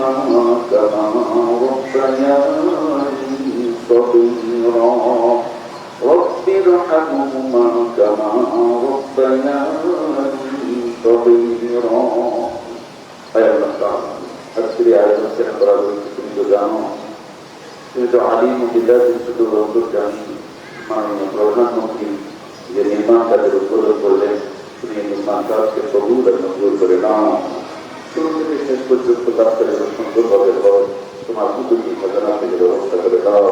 كما ربياني صغيرا رب ارحمهما كما ربياني صغيرا أي الله أذكري آية سنة برابر তুমি তো জানো তুমি তো আলিম বিল্লাহ শুধু রসুল জানি মাননীয় প্রধানমন্ত্রী যে নির্মাণ কাজের উদ্বোধন করলেন তুমি নির্মাণ কাজকে কবুল আর মঞ্জুর করে নাও শুরু থেকে শেষ পর্যন্ত কাজটা যেন সুন্দরভাবে হয় তোমার কুতুবী খাজানা থেকে ব্যবস্থা করে দাও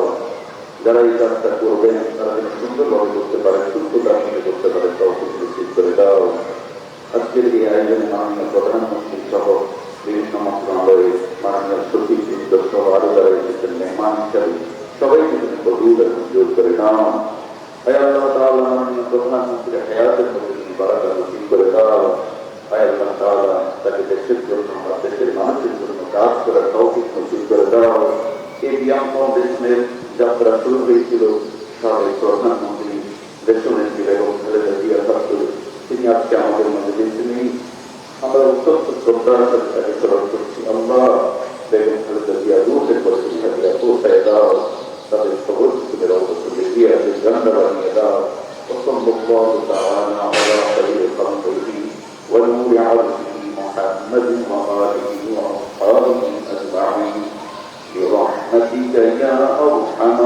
যারা এই কাজটা করবেন তারা যেন সুন্দরভাবে করতে পারে সুস্থতার সাথে করতে পারে তৌফিক নসিব করে দাও আজকের এই আয়োজনে মাননীয় প্রধানমন্ত্রী সহ বিভিন্ন মন্ত্রণালয়ে মাননীয় সচিব বৃন্দ সহ আরো যারা এসেছেন মেহমান হিসাবে সবাইকে তুমি কবুল আর মঞ্জুর করে নাও আয় আল্লাহ তাআলা মাননীয় প্রধানমন্ত্রীর হায়াতের মধ্যে তুমি বারাকা নসিব করে দাও আয় আল্লাহ তাআলা তাকে দেশের জন্য বা দেশের মানুষের জন্য কাজ করার তৌফিক নসিব করে দাও এই বিয়াম ফাউন্ডেশনের যাত্রা শুরু হয়েছিল সাবেক প্রধানমন্ত্রী দেশনেত্রী বেগম খালেদা জিয়া ছাত্র তিনি আজকে আমাদের মধ্যে বেঁচে নেই আমরা অত্যন্ত শ্রদ্ধার সাথে তাকে স্মরণ করছি আল্লাহ বেগম খালেদা জিয়া রুহের পথে হাদিয়া পৌঁছায় দাও তাদের খবর থেকে অবস্থা দিয়ে আছে জান্নাত বানিয়ে দাও وصلى الله تعالى على خير خلقه ونور عرشه محمد وآله وأصحابه أجمعين برحمتك يا أرحم